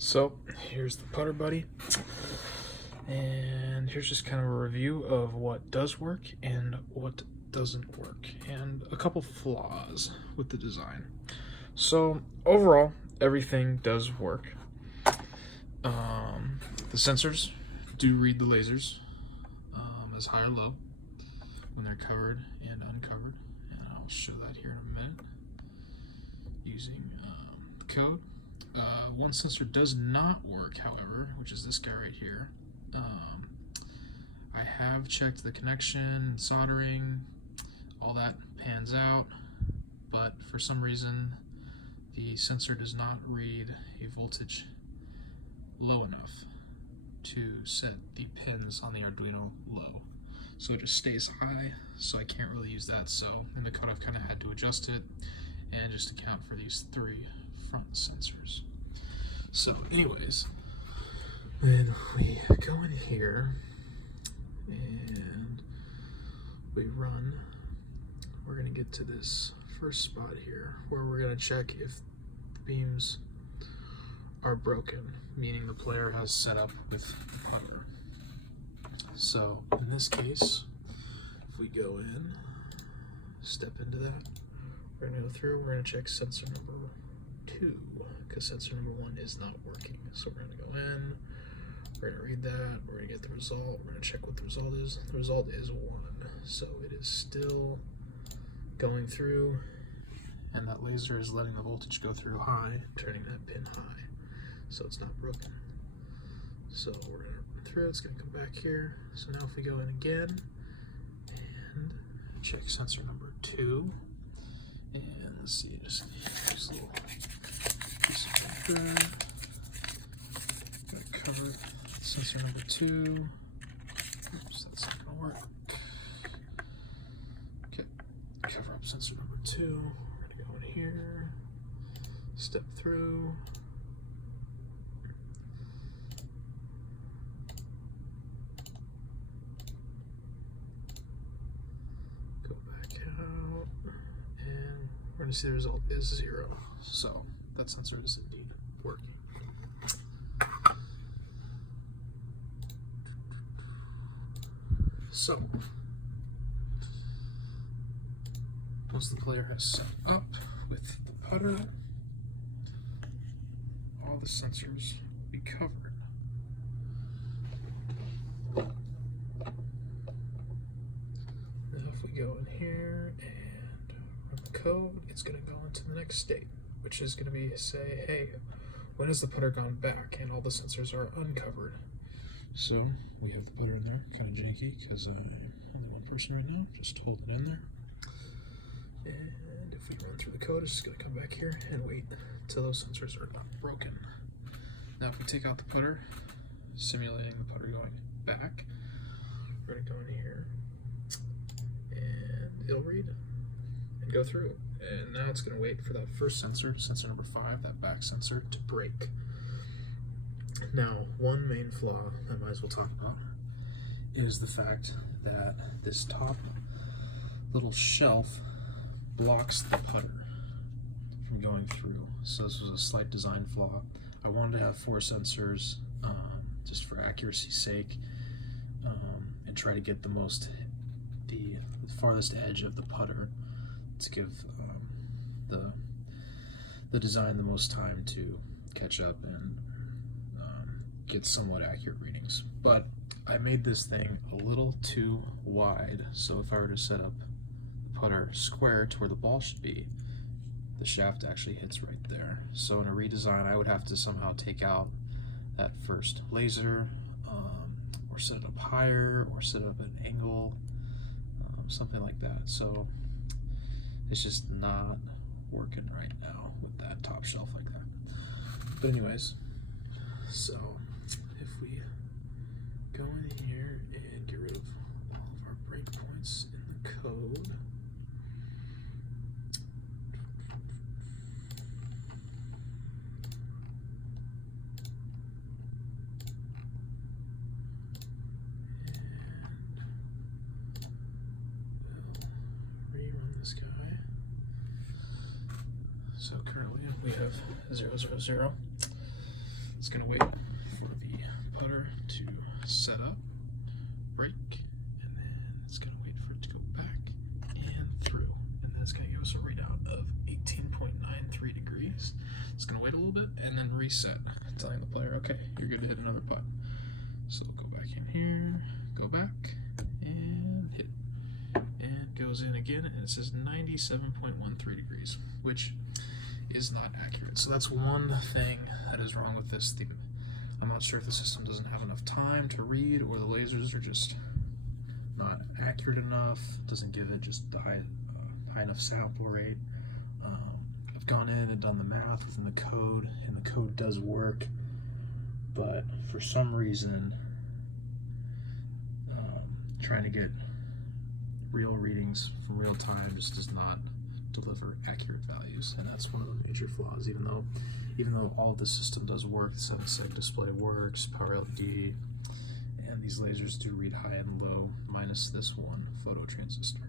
So here's the PutterBuddy, and here's just kind of a review of what does work and what doesn't work, and a couple flaws with the design. So overall, everything does work. The sensors do read the lasers as high or low when they're covered and uncovered, and I'll show that here in a minute using the code. One sensor does not work, however, which is this guy right here. I have checked the connection, soldering, all that pans out, but for some reason the sensor does not read a voltage low enough to set the pins on the Arduino low. So it just stays high, so I can't really use that. So in the code I've kind of had to adjust it and just account for these three front sensors. So anyways, when we go in here and we run, we're going to get to this first spot here where we're going to check if the beams are broken, meaning the player has set up with the putter. So in this case, if we go in, step into that, we're going to go through, we're going to check sensor number 2, because sensor number 1 is not working. So we're going to go in, we're going to read that, we're going to get the result, we're going to check what the result is. The result is 1, so it is still going through, and that laser is letting the voltage go through high, turning that pin high, so it's not broken. So we're going to run through, it's going to come back here. So now if we go in again and check sensor number 2, and let's see, just use a little piece of paper. Got to cover sensor number 2. Oops, that's not going to work. Okay, cover up sensor number 2. We're going to go in here, step through. Go back out, and we're going to see the result is 0. So that sensor is indeed working. So once the player has set up with the putter, all the sensors will be covered. Now if we go in here and run the code, it's going to go into the next state, which is going to be say, hey, when has the putter gone back? And all the sensors are uncovered. So we have the putter in there, kind of janky because I'm only one person right now. Just hold it in there. And if we run through the code, it's just going to come back here and wait until those sensors are not broken. Now if we take out the putter, simulating the putter going back, we're going to go in here and it'll read and go through. And now it's going to wait for that first sensor, sensor number 5, that back sensor, to break. Now, one main flaw I might as well talk about is the fact that this top little shelf blocks the putter from going through. So this was a slight design flaw. I wanted to have 4 sensors just for accuracy's sake, and try to get the farthest edge of the putter to give the design the most time to catch up and get somewhat accurate readings. But I made this thing a little too wide, so if I were to set up the putter square to where the ball should be, the shaft actually hits right there. So in a redesign, I would have to somehow take out that first laser, or set it up higher, or set it up at an angle, something like that. So it's just not working right now with that top shelf like that. But anyways, so if we go in here and get rid of all of our breakpoints in the code, and we'll rerun this guy. So currently we have 0, 0, 0. It's going to wait for the putter to set up, break, and then it's going to wait for it to go back and through. And then it's going to give us a readout of 18.93 degrees. It's going to wait a little bit and then reset, telling the player, okay, you're good to hit another putt. So go back in here, go back, and hit. And goes in again, and it says 97.13 degrees, which is not accurate. So that's one thing that is wrong with this theme. I'm not sure if the system doesn't have enough time to read, or the lasers are just not accurate enough, doesn't give it just the high enough sample rate. I've gone in and done the math within the code, and the code does work, but for some reason, trying to get real readings from real time just does not deliver accurate values, and that's one of the major flaws. Even though all of the system does work, the 7-seg display works, power LED, and these lasers do read high and low, minus this one phototransistor.